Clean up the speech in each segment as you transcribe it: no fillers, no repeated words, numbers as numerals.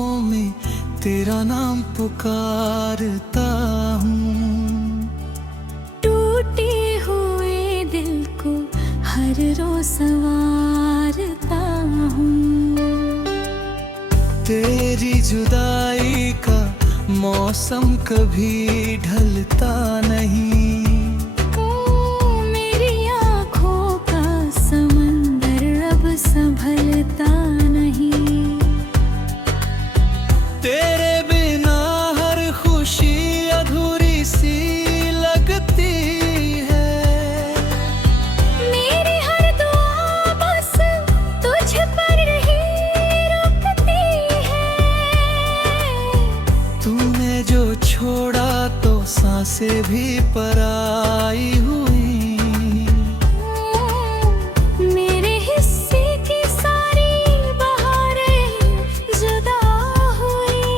आँखों में तेरा नाम पुकारता हूँ। टूटे हुए दिल को हर रोज संवारता हूँ। तेरी जुदाई का मौसम कभी ढलता नहीं। मेरी आँखों का समंदर अब संभलता नहीं। तेरे बिना हर खुशी अधूरी सी लगती है। मेरी हर दुआ बस तुझ पर ही रुकती है। तूने जो छोड़ा तो सांसें भी पराई हुई। मेरे हिस्से की सारी बहारें जुदा हुई।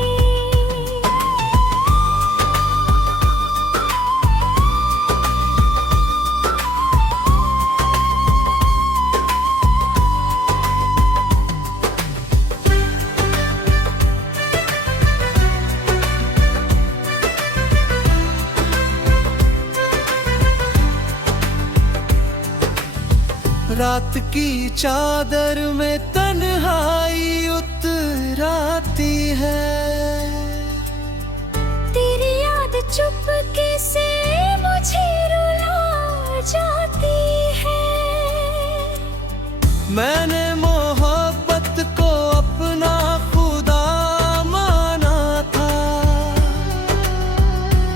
रात की चादर में तन्हाई उतराती है। तेरी याद चुपके से मुझे रुला जाती है। मैंने मोहब्बत को अपना खुदा माना था।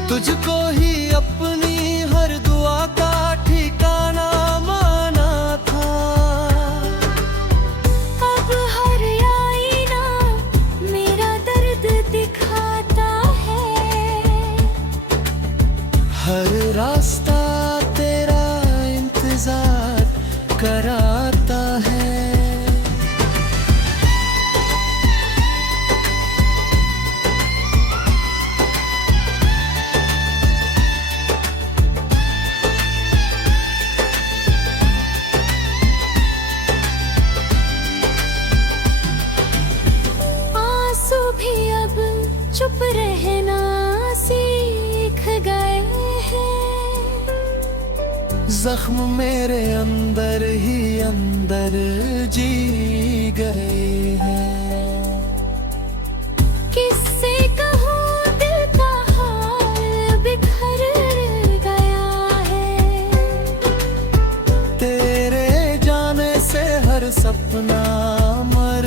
तुझको ही अपनी हर दुआ का ठिकाना माना था। अब हर आईना मेरा दर्द दिखाता है। हर रास्ता तेरा इंतजार कराता है। आंसू भी अब चुप रहना सीख गए हैं। जख्म मेरे अंदर ही अंदर जी गए हैं। किससे कहूँ दिल का हाल बिखर गया है। तेरे जाने से हर सपना मर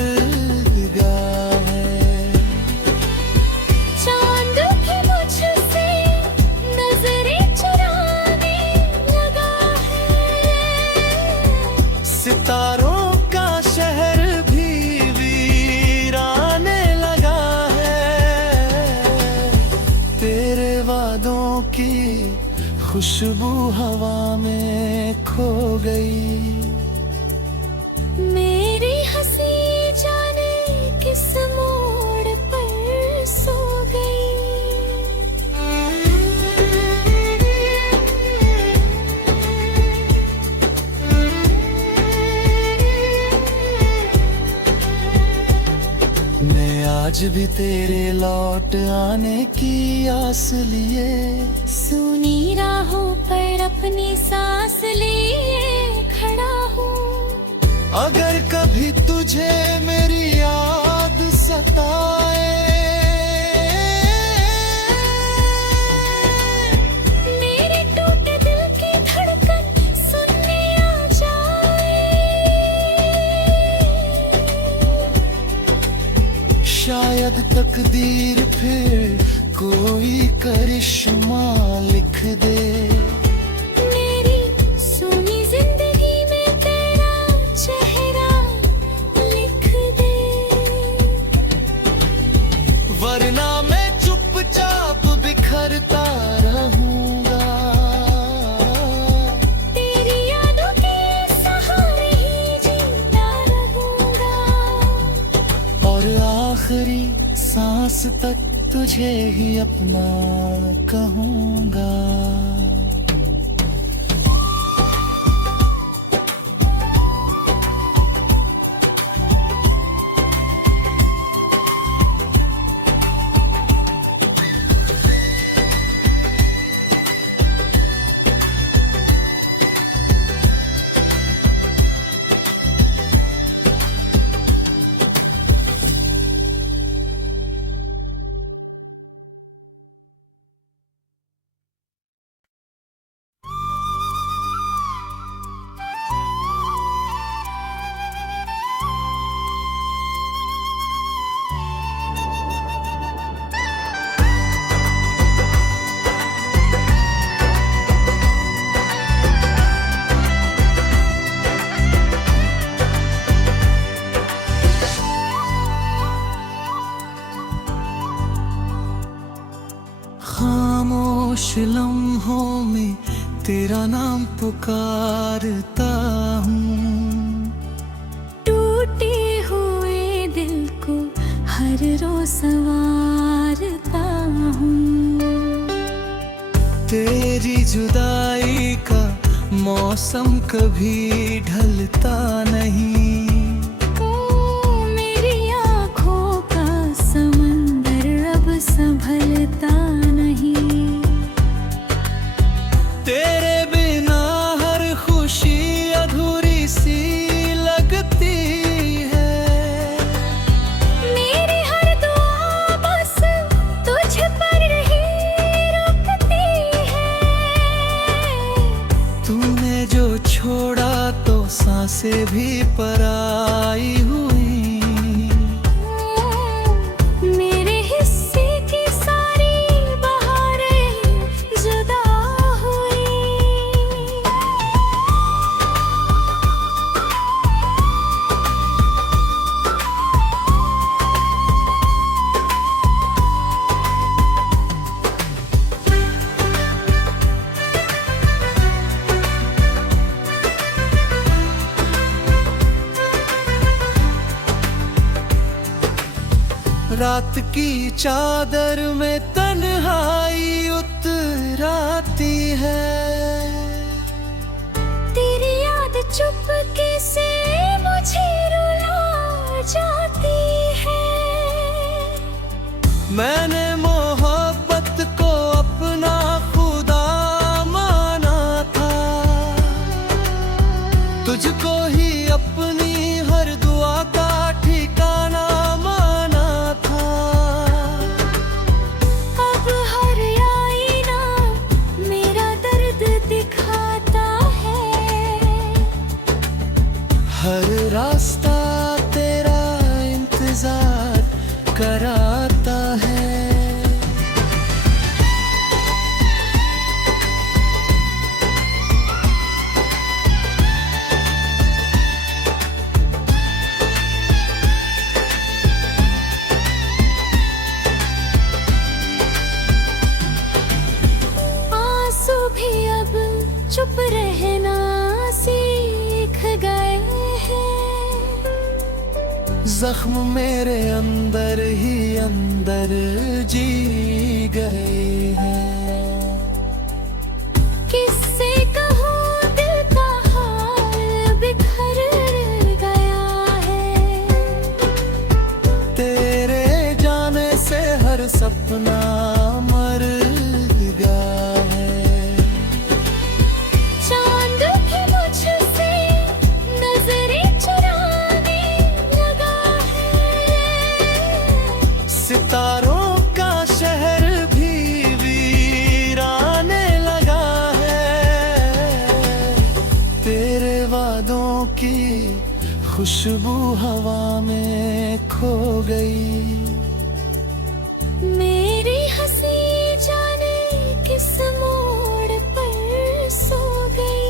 गया है। चांद भी मुझसे नजरें चुराने लगा है। सितारों का शहर भी वीराने लगा है। तेरे वादों की खुशबू हवा में खो गई। मेरी हंसी जाने किस मोड़ पर सो गई। मैं आज भी तेरे लौट आने की आस लिए सुनी राहों पर अपनी सांस लिए खड़ा हूँ। अगर कभी तुझे मेरी याद सताए, मेरे टूटे दिल की धड़कन सुनने आ जाए। शायद तकदीर फिर कोई करिश्मा लिख दे। वरना मैं चुपचाप बिखरता रहूंगा। तेरी यादों के सहारे ही जीता रहूंगा। और आखिरी सांस तक तुझे ही अपना कहूंगा। खामोश लम्हों में तेरा नाम पुकारता हूँ। टूटे हुए दिल को हर रोज संवारता हूँ। तेरी जुदाई का मौसम कभी ढलता नहीं। मेरी आँखों का समंदर अब संभलता नहीं। तेरे बिना हर खुशी अधूरी सी लगती है। मेरी हर दुआ बस तुझ पर ही रुकती है। तूने जो छोड़ा तो सांसें भी पराई हुई। मेरे हिस्से की सारी बहारें जुदा हुई। रात की चादर में तन्हाई उतराती है। तेरी याद चुपके से मुझे रुला जाती है। मैंने मोहब्बत को अपना खुदा माना था। तुझको ही अपनी हर दुआ का ठिकाना माना था। अब हर आईना मेरा दर्द दिखाता है। हर रास्ता तेरा इंतजार कराता है। आंसू भी अब चुप रहना सीख गए हैं। जख्म मेरे अंदर ही अंदर जी गए हैं। किससे कहूँ दिल का हाल बिखर गया है। तेरे जाने से हर सपना मर गया है। चांद भी मुझसे नजरें चुराने लगा है। सितारों का शहर भी वीराने लगा है। तेरे वादों की खुशबू हवा में खो गई। मेरी हंसी जाने किस मोड़ पर सो गई।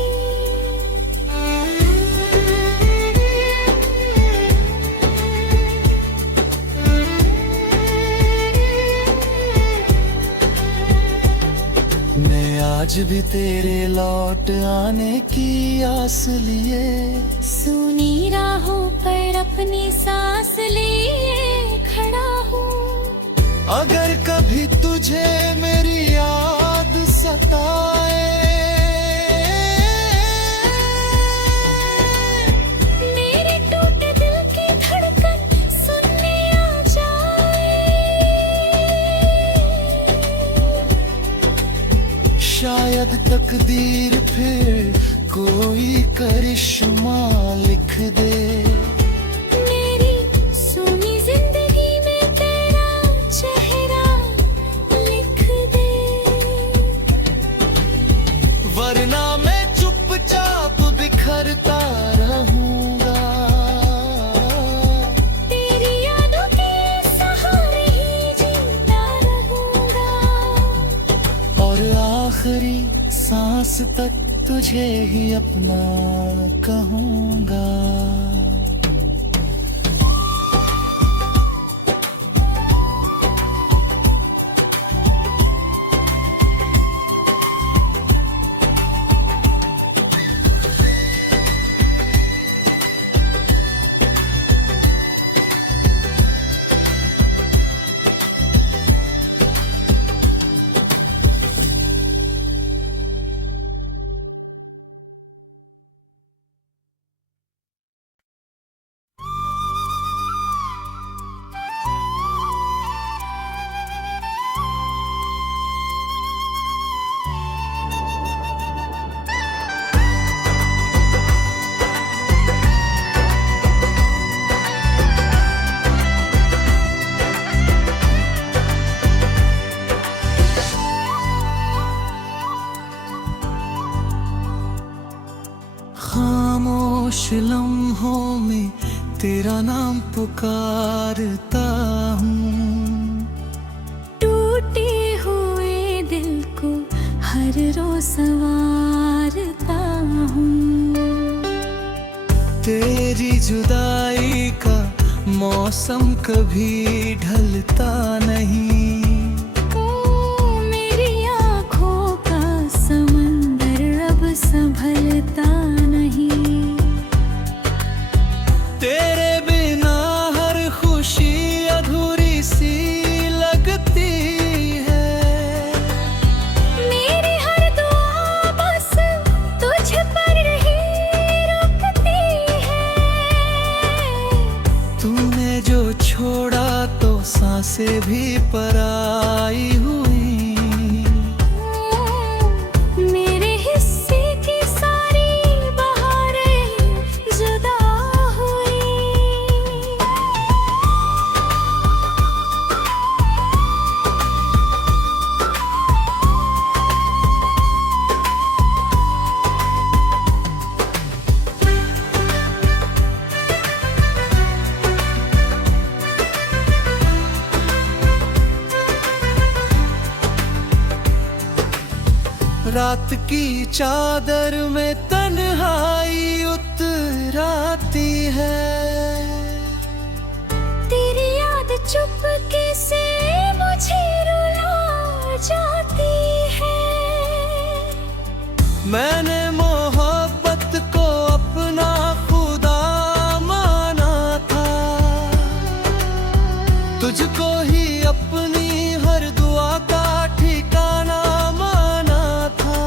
मैं आज भी तेरे लौट आने की आस लिए सुनी राहों पर अपनी सांस लिए खड़ा हूँ। अगर कभी तुझे मेरी याद सताए, मेरे टूटे दिल की धड़कन सुनने आ जाए। शायद तकदीर फिर कोई करिश्मा लिख दे। मेरी सुनी जिंदगी में तेरा चेहरा लिख दे। वरना मैं चुपचाप बिखरता रहूंगा। तेरी यादों के सहारे ही जीता रहूंगा। और आखिरी सांस तक तुझे ही अपना कहूंगा। कुछ लम्हों में तेरा नाम पुकारता हूँ। टूटे हुए दिल को हर रोज संवारता हूँ। तेरी जुदाई का मौसम कभी ढलता नहीं। मेरी आँखों का समंदर अब संभलता नहीं। तेरे बिना हर खुशी अधूरी सी लगती है। मेरी हर दुआ बस तुझ पर ही रुकती है। तूने जो छोड़ा तो सांसें भी पराई हुई। मेरे हिस्से की सारी बहारें जुदा हुई। रात की चादर में तन्हाई उतराती है। तेरी याद चुपके से मुझे रुला जाती है। मैंने मोहब्बत को अपना खुदा माना था। तुझको ही अपनी हर दुआ का ठिकाना माना था।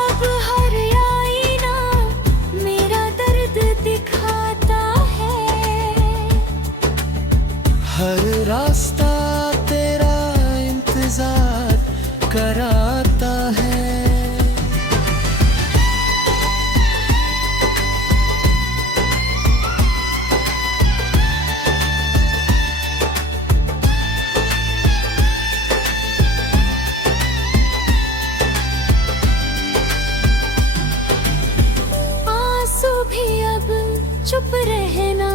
अब हर आईना मेरा दर्द दिखाता है। हर रास्ता तेरा इंतजार कराता है। आंसू भी अब चुप रहना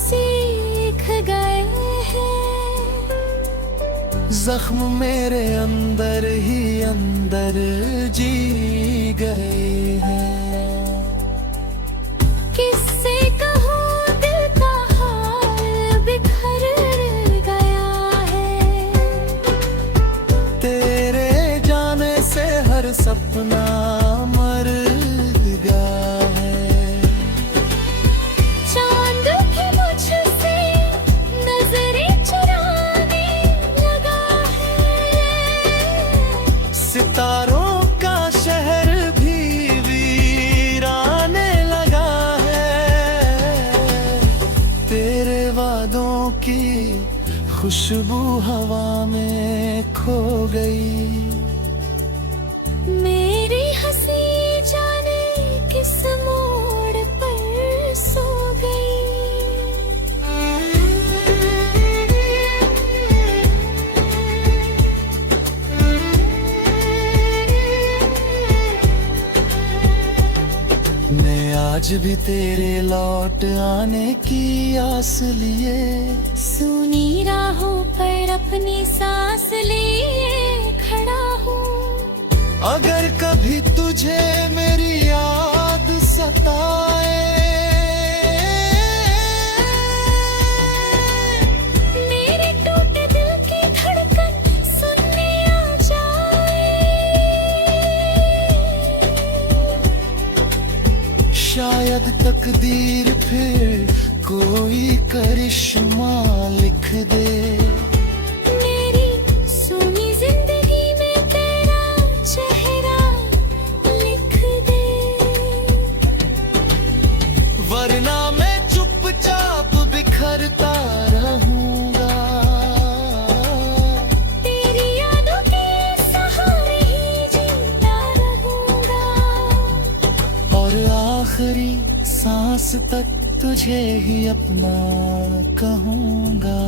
सीख गए हैं। जख्म मेरे अंदर ही अंदर जी गए हैं। किससे कहूँ दिल का हाल बिखर गया है। तेरे जाने से हर सपना मर गया है। चांद भी मुझसे नजरें चुराने लगा है। सितारों का शहर भी वीराने लगा है। तेरे वादों की खुशबू हवा में खो गई। मेरी हंसी जाने किस मोड़ पर सो गई। मैं आज भी तेरे लौट आने की आस लिए सुनी राहों पर अपनी सांस लिए खड़ा हूँ। अगर कभी तुझे मेरी याद सताए, मेरे टूटे दिल की धड़कन सुनने आ जाए। शायद तकदीर फिर कोई करिश्मा लिख दे। मेरी सुनी जिंदगी में तेरा चेहरा लिख दे। वरना मैं चुपचाप बिखरता रहूंगा। तेरी यादों के सहारे ही जीता रहूंगा। और आखिरी सांस तक तुझे ही अपना कहूंगा।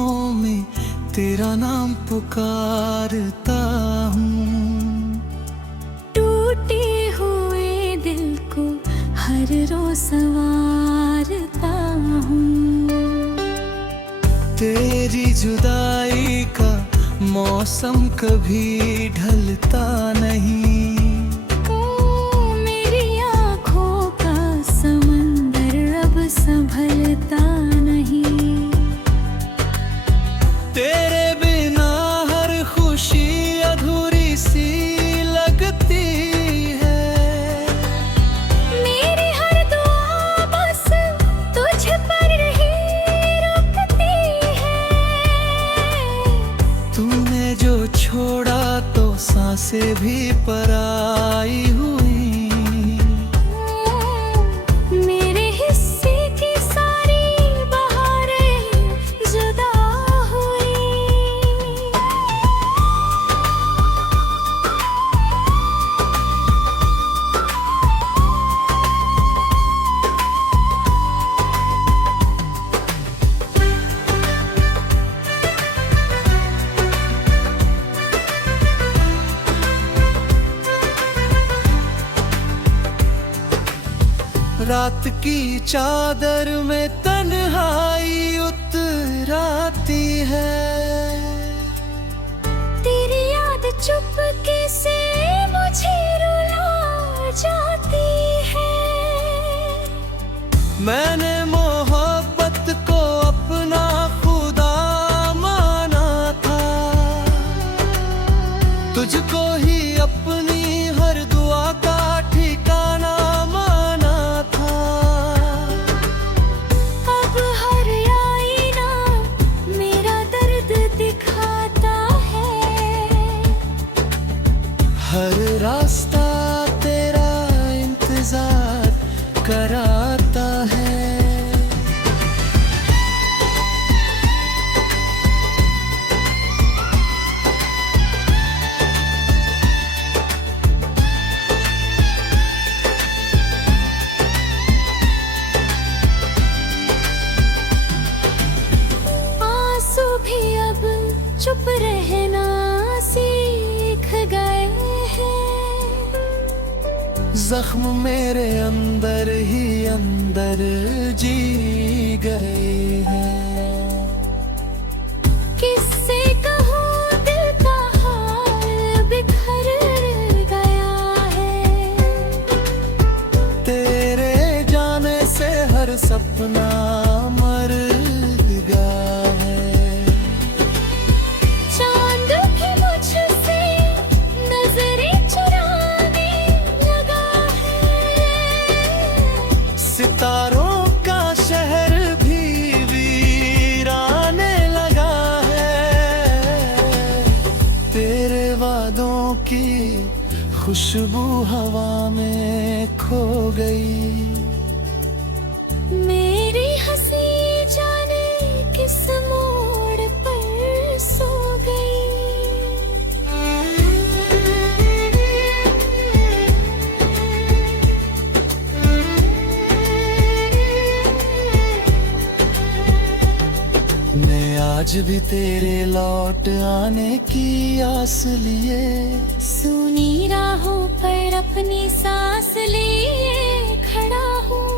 बाहों में तेरा नाम पुकारता हूँ। टूटे हुए दिल को हर रोज संवारता हूँ। तेरी जुदाई का मौसम कभी ढलता नहीं। मेरी आँखों का समंदर अब संभलता नहीं। तेरे बिना हर खुशी अधूरी सी लगती है। मेरी हर दुआ बस तुझ पर ही रुकती है। तूने जो छोड़ा तो सांसें भी पराई हुई। मेरे हिस्से की सारी बहारें जुदा हुई। रात की चादर में तन्हाई उतर आती है। तेरी याद चुपके से मुझे रुला जाती है। मैंने मोहब्बत को अपना खुदा माना था। तुझको ही अपनी हर दुआ का ठिकाना माना था। अब हर आईना मेरा दर्द दिखाता है। हर रास्ता तेरा इंतजार कराता है। आंसू भी अब चुप रहना सीख गए हैं। जख्म मेरे अंदर ही अंदर जी गए हैं। किससे कहूँ दिल का हाल बिखर गया है। तेरे जाने से हर सपना मर गया है। चांद भी मुझसे नजरें चुराने लगा है। सितारों का शहर भी वीराने लगा है। तेरे वादों की खुशबू हवा में खो गई। मेरी हंसी जाने किस मोड़ पर सो गई। मैं आज भी तेरे लौट आने की आस लिए सुनी राहों पर अपनी सांस लिए खड़ा हूँ।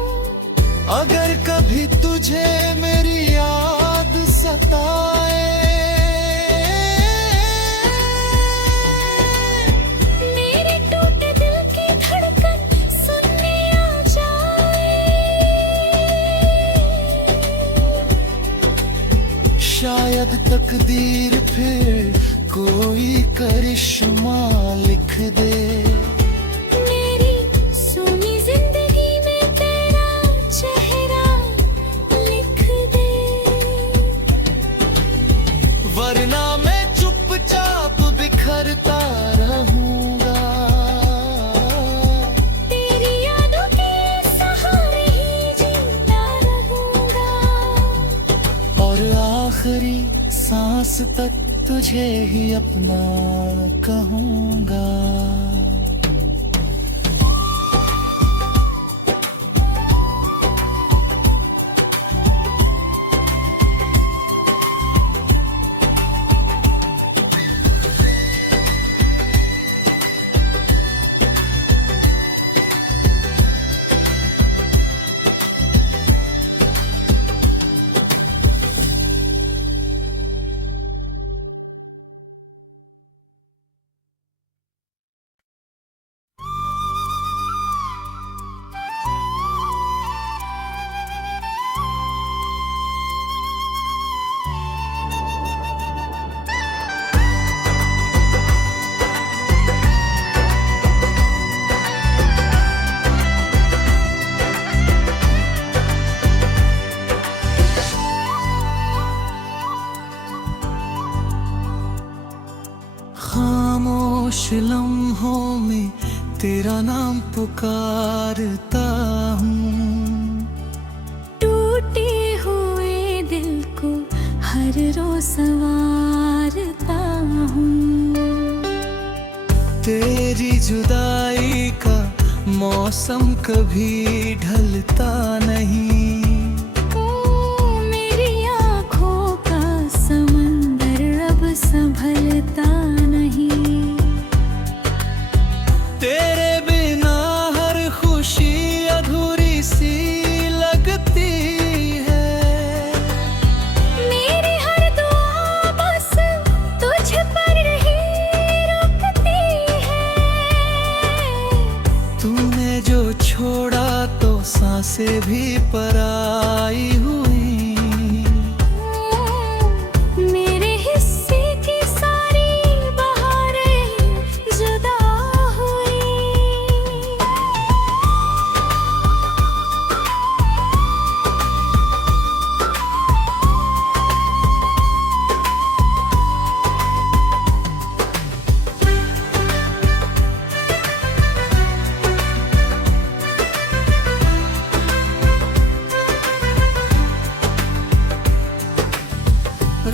अगर कभी तुझे मेरी याद सताए, मेरे टूटे दिल की धड़कन सुनने आ जाए। शायद तकदीर फिर कोई करिश्मा लिख दे। मेरी सुनी जिंदगी में तेरा चेहरा लिख दे। वरना मैं चुपचाप बिखरता रहूंगा। तेरी यादों के सहारे ही जीता रहूंगा। और आखिरी सांस तक तुझे ही अपना कहूंगा। खामोश लम्हों में तेरा नाम पुकारता हूँ। टूटे हुए दिल को हर रोज संवारता हूँ। तेरी जुदाई का मौसम कभी ढलता नहीं। मेरी आँखों का समंदर अब संभलता नहीं। तेरे बिना हर खुशी अधूरी सी लगती है। मेरी हर दुआ बस तुझ पर ही रुकती है। तूने जो छोड़ा तो सांसें भी पराई हुई। मेरे हिस्से की सारी बहारें जुदा हुई।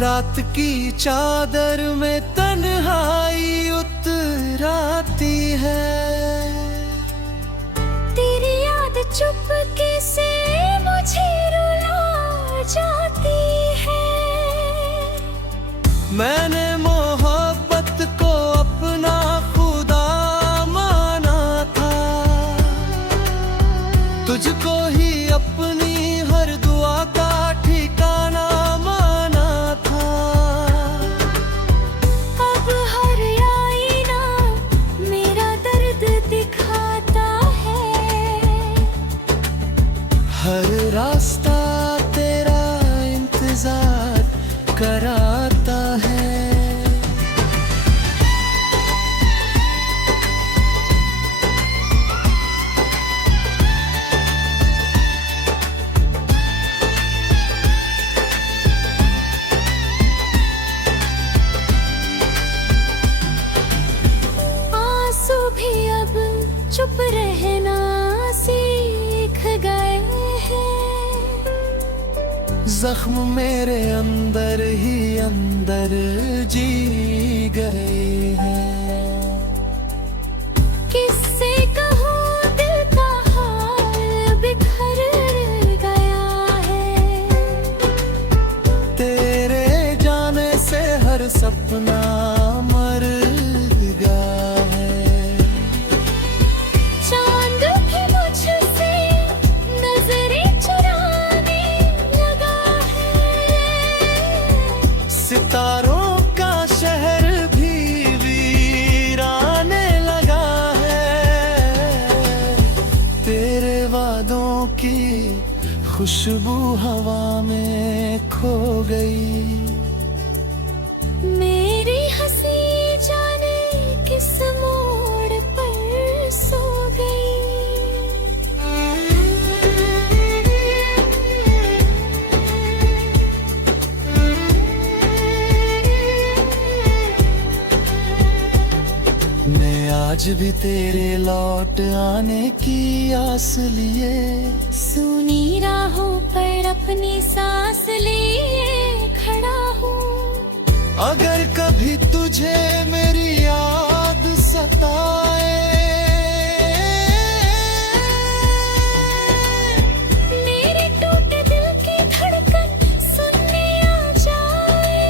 रात की चादर में तन्हाई उतराती है। तेरी याद चुपके से मुझे रुला जाती है। मैंने मोहब्बत को अपना खुदा माना था। तुझको ही अपनी हर दुआ का ठिकाना माना था। अब हर आईना मेरा दर्द दिखाता है। हर रास्ता तेरा इंतजार कराता है। आंसू भी अब चुप रहना सीख गए हैं। जख्म मेरे अंदर ही अंदर जी गए हैं। किससे कहूँ दिल का हाल बिखर गया है। तेरे जाने से हर सपना मर गया है। चांद भी मुझसे नजरें चुराने लगा है। सितारों का शहर भी वीराने लगा है। तेरे वादों की खुशबू हवा में खो गई। मेरी हंसी जाने किस मोड़ पर सो गई। मैं आज भी तेरे लौट आने की आस लिए सुनी राहों पर अपनी सांस लिए खड़ा हूँ। अगर कभी तुझे मेरी याद सताए, मेरे टूटे दिल की धड़कन सुनने आ जाए।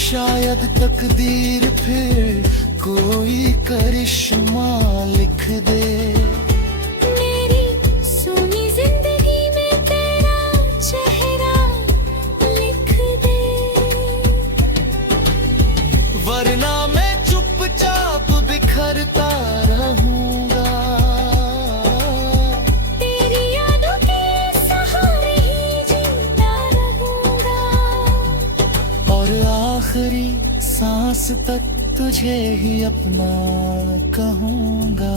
शायद तकदीर फिर कोई करिश्मा लिख दे। मेरी सुनी जिंदगी में तेरा चेहरा लिख दे। वरना मैं चुपचाप बिखरता रहूंगा। तेरी यादों के सहारे ही जीता रहूंगा। और आखिरी सांस तक तुझे ही अपना कहूंगा।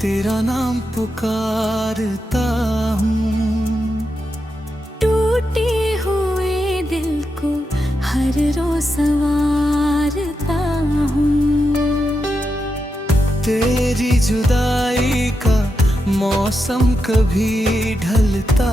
तेरा नाम पुकारता हूँ। टूटे हुए दिल को हर रोज संवारता हूँ। तेरी जुदाई का मौसम कभी ढलता